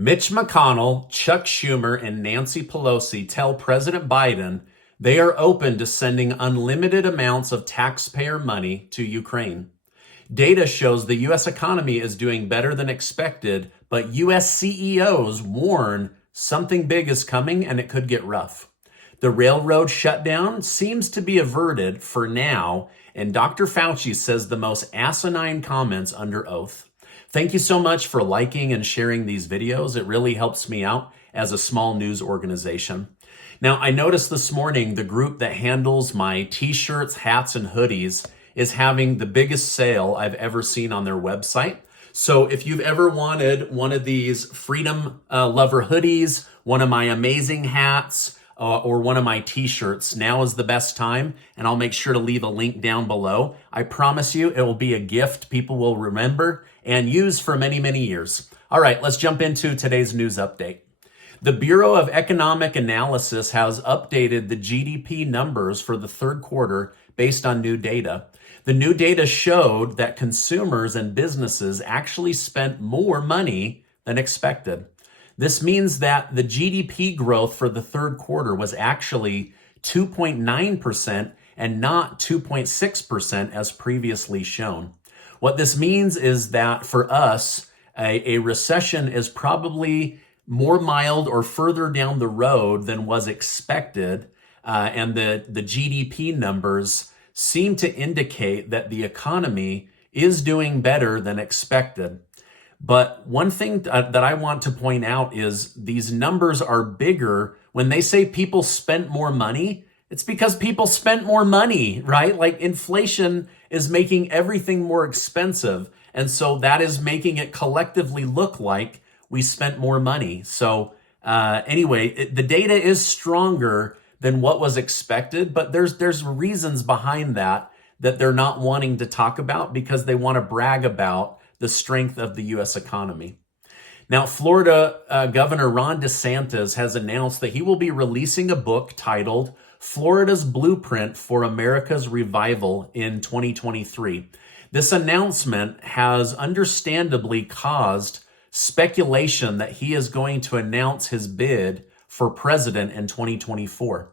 Mitch McConnell, Chuck Schumer, and Nancy Pelosi tell President Biden they are open to sending unlimited amounts of taxpayer money to Ukraine. Data shows the U.S. economy is doing better than expected, but U.S. CEOs warn something big is coming and it could get rough. The railroad shutdown seems to be averted for now, and Dr. Fauci says the most asinine comments under oath. Thank you so much for liking and sharing these videos. It really helps me out as a small news organization. Now, I noticed this morning the group that handles my t-shirts, hats, and hoodies is having the biggest sale I've ever seen on their website. So if you've ever wanted one of these Freedom Lover hoodies, one of my amazing hats, or one of my t-shirts, now is the best time, and I'll make sure to leave a link down below. I promise you it will be a gift people will remember and use for many, many years. All right, let's jump into today's news update. The Bureau of Economic Analysis has updated the GDP numbers for the third quarter based on new data. The new data showed that consumers and businesses actually spent more money than expected. This means that the GDP growth for the third quarter was actually 2.9% and not 2.6% as previously shown. What this means is that for us, a recession is probably more mild or further down the road than was expected, and the GDP numbers seem to indicate that the economy is doing better than expected. But one thing that I want to point out is these numbers are bigger. When they say people spent more money, it's because people spent more money, right? Like inflation is making everything more expensive. And so that is making it collectively look like we spent more money. So anyway, the data is stronger than what was expected, but there's reasons behind that they're not wanting to talk about because they want to brag about the strength of the U.S. economy. Now, Florida Governor Ron DeSantis has announced that he will be releasing a book titled Florida's Blueprint for America's Revival in 2023. This announcement has understandably caused speculation that he is going to announce his bid for president in 2024.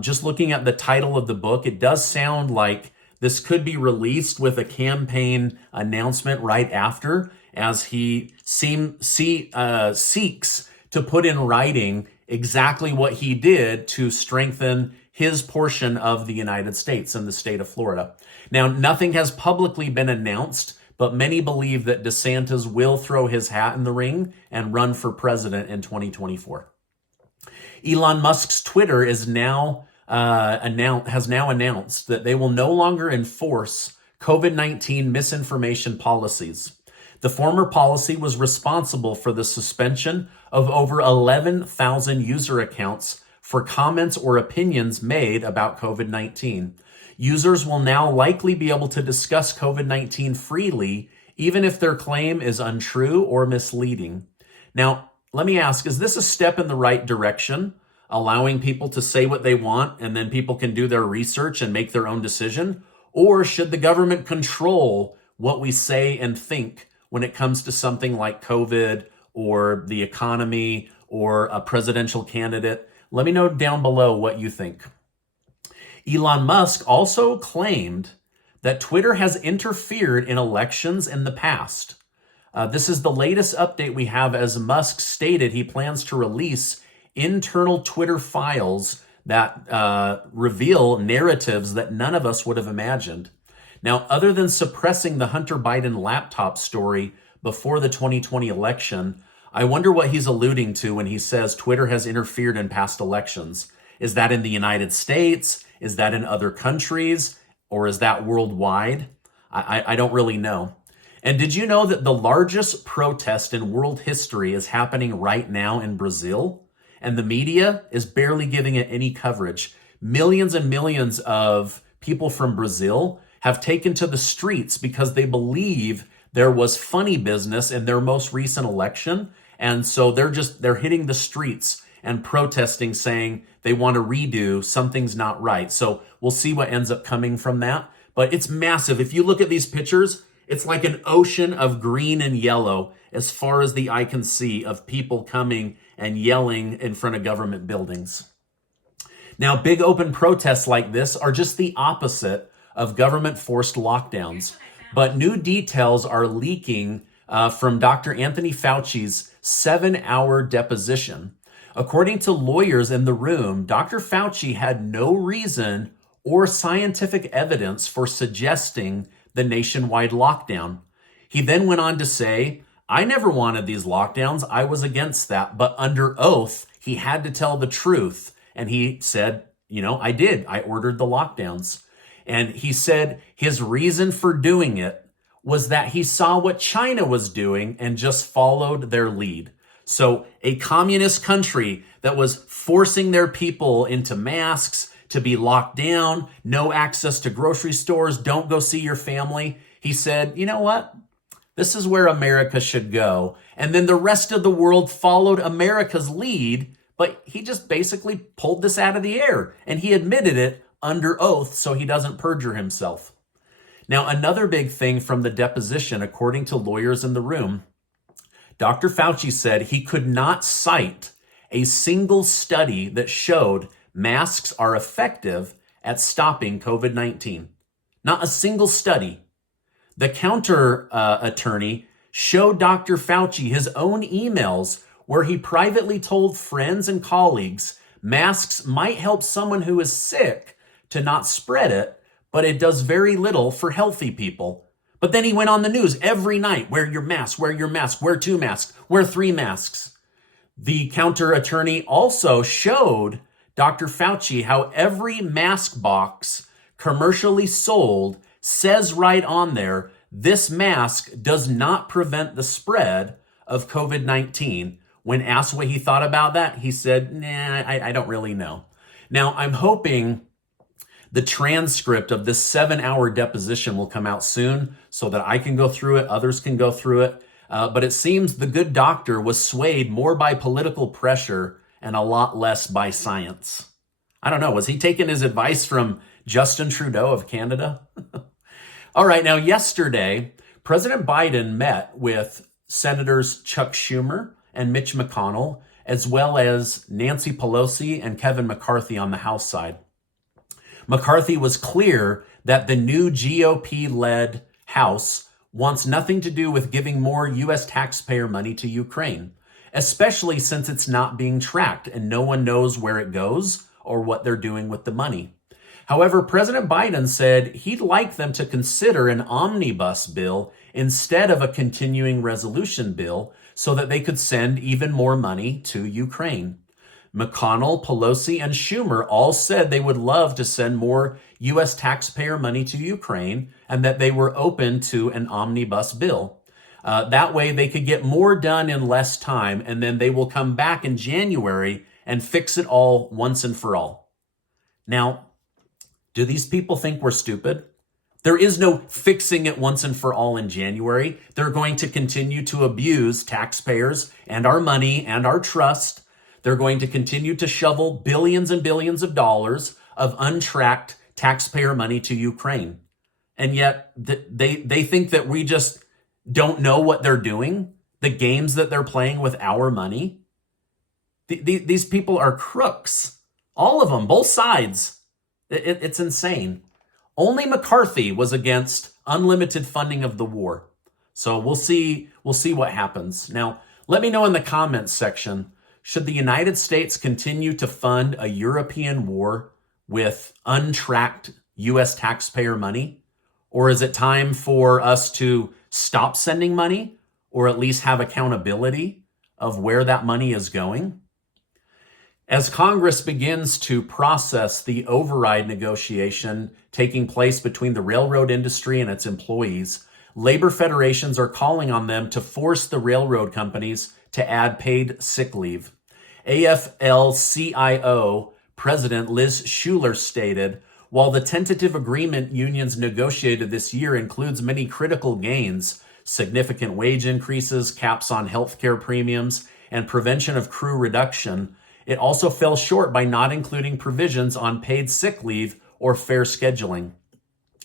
Just looking at the title of the book, it does sound like this could be released with a campaign announcement right after, as he seeks to put in writing exactly what he did to strengthen his portion of the United States and the state of Florida. Now, nothing has publicly been announced, but many believe that DeSantis will throw his hat in the ring and run for president in 2024. Elon Musk's Twitter has now announced that they will no longer enforce COVID-19 misinformation policies. The former policy was responsible for the suspension of over 11,000 user accounts for comments or opinions made about COVID-19. Users will now likely be able to discuss COVID-19 freely, even if their claim is untrue or misleading. Now, let me ask, is this a step in the right direction? Allowing people to say what they want and then people can do their research and make their own decision? Or should the government control what we say and think when it comes to something like COVID or the economy or a presidential candidate? Let me know down below what you think. Elon Musk also claimed that Twitter has interfered in elections in the past. This is the latest update we have, as Musk stated he plans to release internal Twitter files that reveal narratives that none of us would have imagined. Now, other than suppressing the Hunter Biden laptop story before the 2020 election, I wonder what he's alluding to when he says Twitter has interfered in past elections. Is that in the United States? Is that in other countries? Or is that worldwide? I don't really know. And did you know that the largest protest in world history is happening right now in Brazil? And the media is barely giving it any coverage. Millions and millions of people from Brazil have taken to the streets because they believe there was funny business in their most recent election. And so they're hitting the streets and protesting, saying they want to redo, something's not right. So we'll see what ends up coming from that. But it's massive. If you look at these pictures, it's like an ocean of green and yellow. as far as the eye can see of people coming and yelling in front of government buildings. Now, big open protests like this are just the opposite of government-forced lockdowns. But new details are leaking from Dr. Anthony Fauci's 7-hour deposition. According to lawyers in the room, Dr. Fauci had no reason or scientific evidence for suggesting the nationwide lockdown. He then went on to say, I never wanted these lockdowns. I was against that. But under oath, he had to tell the truth. And he said, I did. I ordered the lockdowns. And he said his reason for doing it was that he saw what China was doing and just followed their lead. So a communist country that was forcing their people into masks, to be locked down, no access to grocery stores, don't go see your family. He said, you know what? This is where America should go. And then the rest of the world followed America's lead, but he just basically pulled this out of the air and he admitted it under oath so he doesn't perjure himself. Now, another big thing from the deposition, according to lawyers in the room, Dr. Fauci said he could not cite a single study that showed masks are effective at stopping COVID-19. Not a single study. The counter attorney showed Dr. Fauci his own emails where he privately told friends and colleagues masks might help someone who is sick to not spread it, but it does very little for healthy people. But then he went on the news every night, wear your mask, wear your mask, wear 2 masks, wear 3 masks. The counter attorney also showed Dr. Fauci how every mask box commercially sold says right on there, this mask does not prevent the spread of COVID-19. When asked what he thought about that, he said, nah, I don't really know. Now, I'm hoping the transcript of this 7-hour deposition will come out soon so that I can go through it, others can go through it. But it seems the good doctor was swayed more by political pressure and a lot less by science. I don't know, was he taking his advice from Justin Trudeau of Canada? All right, now yesterday, President Biden met with Senators Chuck Schumer and Mitch McConnell, as well as Nancy Pelosi and Kevin McCarthy on the House side. McCarthy was clear that the new GOP-led House wants nothing to do with giving more U.S. taxpayer money to Ukraine, especially since it's not being tracked and no one knows where it goes or what they're doing with the money. However, President Biden said he'd like them to consider an omnibus bill instead of a continuing resolution bill so that they could send even more money to Ukraine. McConnell, Pelosi, and Schumer all said they would love to send more U.S. taxpayer money to Ukraine and that they were open to an omnibus bill. That way they could get more done in less time, and then they will come back in January and fix it all once and for all. Now, do these people think we're stupid? There is no fixing it once and for all in January. They're going to continue to abuse taxpayers and our money and our trust. They're going to continue to shovel billions and billions of dollars of untracked taxpayer money to Ukraine. And yet they think that we just don't know what they're doing, the games that they're playing with our money. These people are crooks. All of them, both sides. It's insane. Only McCarthy was against unlimited funding of the war. So we'll see what happens. Now, let me know in the comments section, should the United States continue to fund a European war with untracked U.S. taxpayer money? Or is it time for us to stop sending money or at least have accountability of where that money is going? As Congress begins to process the override negotiation taking place between the railroad industry and its employees, labor federations are calling on them to force the railroad companies to add paid sick leave. AFL-CIO President Liz Schuler stated, while the tentative agreement unions negotiated this year includes many critical gains, significant wage increases, caps on healthcare premiums, and prevention of crew reduction, it also fell short by not including provisions on paid sick leave or fair scheduling.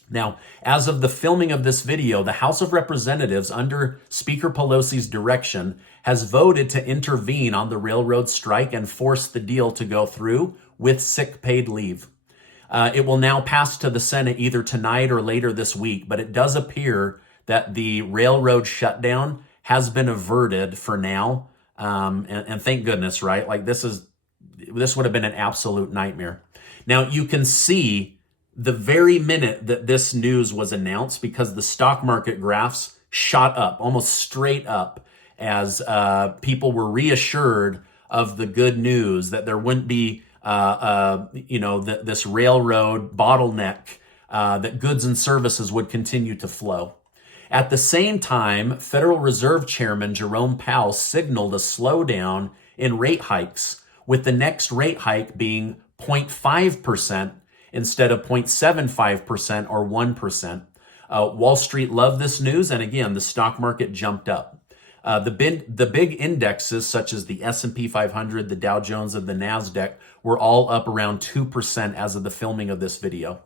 Now, as of the filming of this video, the House of Representatives, under Speaker Pelosi's direction, has voted to intervene on the railroad strike and force the deal to go through with sick paid leave. It will now pass to the Senate either tonight or later this week, but it does appear that the railroad shutdown has been averted for now. And thank goodness, right? Like this would have been an absolute nightmare. Now you can see the very minute that this news was announced, because the stock market graphs shot up, almost straight up, as people were reassured of the good news that there wouldn't be, this railroad bottleneck, that goods and services would continue to flow. At the same time, Federal Reserve Chairman Jerome Powell signaled a slowdown in rate hikes, with the next rate hike being 0.5%, instead of 0.75% or 1%. Wall Street loved this news, and again, the stock market jumped up. The big indexes, such as the S&P 500, the Dow Jones, and the NASDAQ, were all up around 2% as of the filming of this video.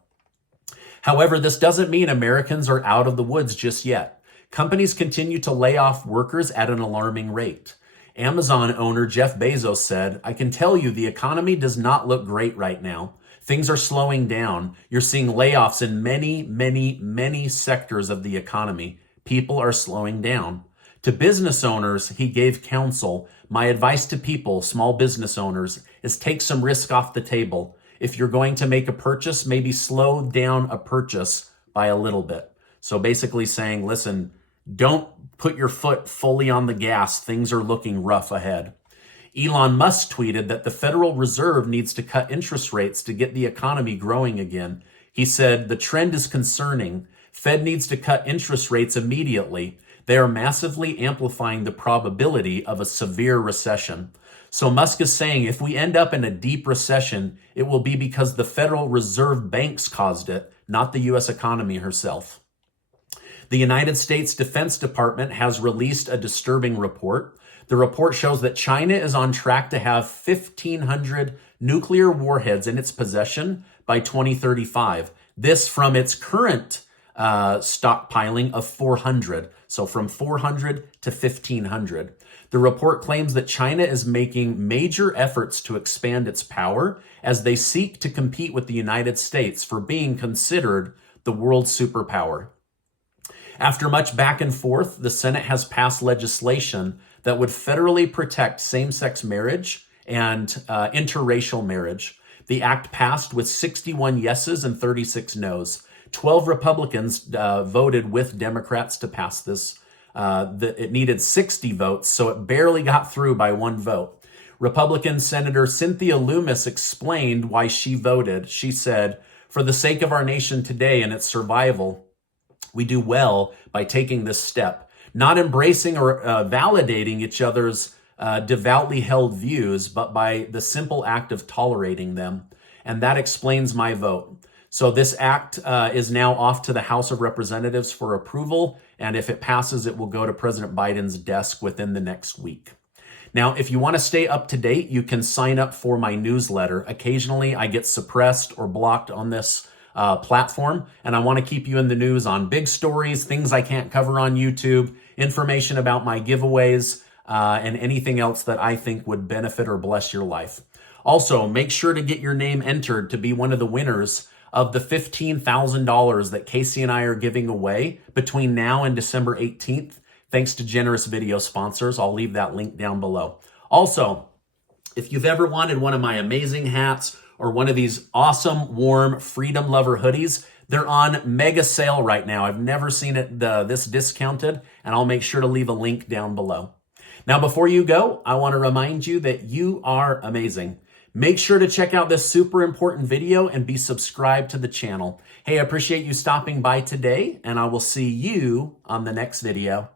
However, this doesn't mean Americans are out of the woods just yet. Companies continue to lay off workers at an alarming rate. Amazon owner Jeff Bezos said, "I can tell you the economy does not look great right now. Things are slowing down. You're seeing layoffs in many, many, many sectors of the economy. People are slowing down." To business owners, he gave counsel, "My advice to people, small business owners, is take some risk off the table. If you're going to make a purchase, maybe slow down a purchase by a little bit." So basically saying, listen, don't put your foot fully on the gas. Things are looking rough ahead. Elon Musk tweeted that the Federal Reserve needs to cut interest rates to get the economy growing again. He said, "The trend is concerning. Fed needs to cut interest rates immediately. They are massively amplifying the probability of a severe recession." So Musk is saying if we end up in a deep recession, it will be because the Federal Reserve banks caused it, not the U.S. economy herself. The United States Defense Department has released a disturbing report. The report shows that China is on track to have 1,500 nuclear warheads in its possession by 2035. This from its current stockpiling of 400. So from 400 to 1,500. The report claims that China is making major efforts to expand its power as they seek to compete with the United States for being considered the world superpower. After much back and forth, the Senate has passed legislation that would federally protect same-sex marriage and interracial marriage. The act passed with 61 yeses and 36 noes. 12 Republicans voted with Democrats to pass this. It needed 60 votes, so it barely got through by one vote. Republican Senator Cynthia Lummis explained why she voted. She said, "For the sake of our nation today and its survival, we do well by taking this step, not embracing or validating each other's devoutly held views, but by the simple act of tolerating them. And that explains my vote." So this act is now off to the House of Representatives for approval, and if it passes, it will go to President Biden's desk within the next week. Now, if you want to stay up to date, you can sign up for my newsletter. Occasionally, I get suppressed or blocked on this platform, and I want to keep you in the news on big stories, things I can't cover on YouTube, information about my giveaways, and anything else that I think would benefit or bless your life. Also, make sure to get your name entered to be one of the winners of the $15,000 that Casey and I are giving away between now and December 18th, thanks to generous video sponsors. I'll leave that link down below. Also, if you've ever wanted one of my amazing hats or one of these awesome, warm Freedom Lover hoodies, they're on mega sale right now. I've never seen it this discounted, and I'll make sure to leave a link down below. Now, before you go, I want to remind you that you are amazing. Make sure to check out this super important video and be subscribed to the channel. Hey, I appreciate you stopping by today, and I will see you on the next video.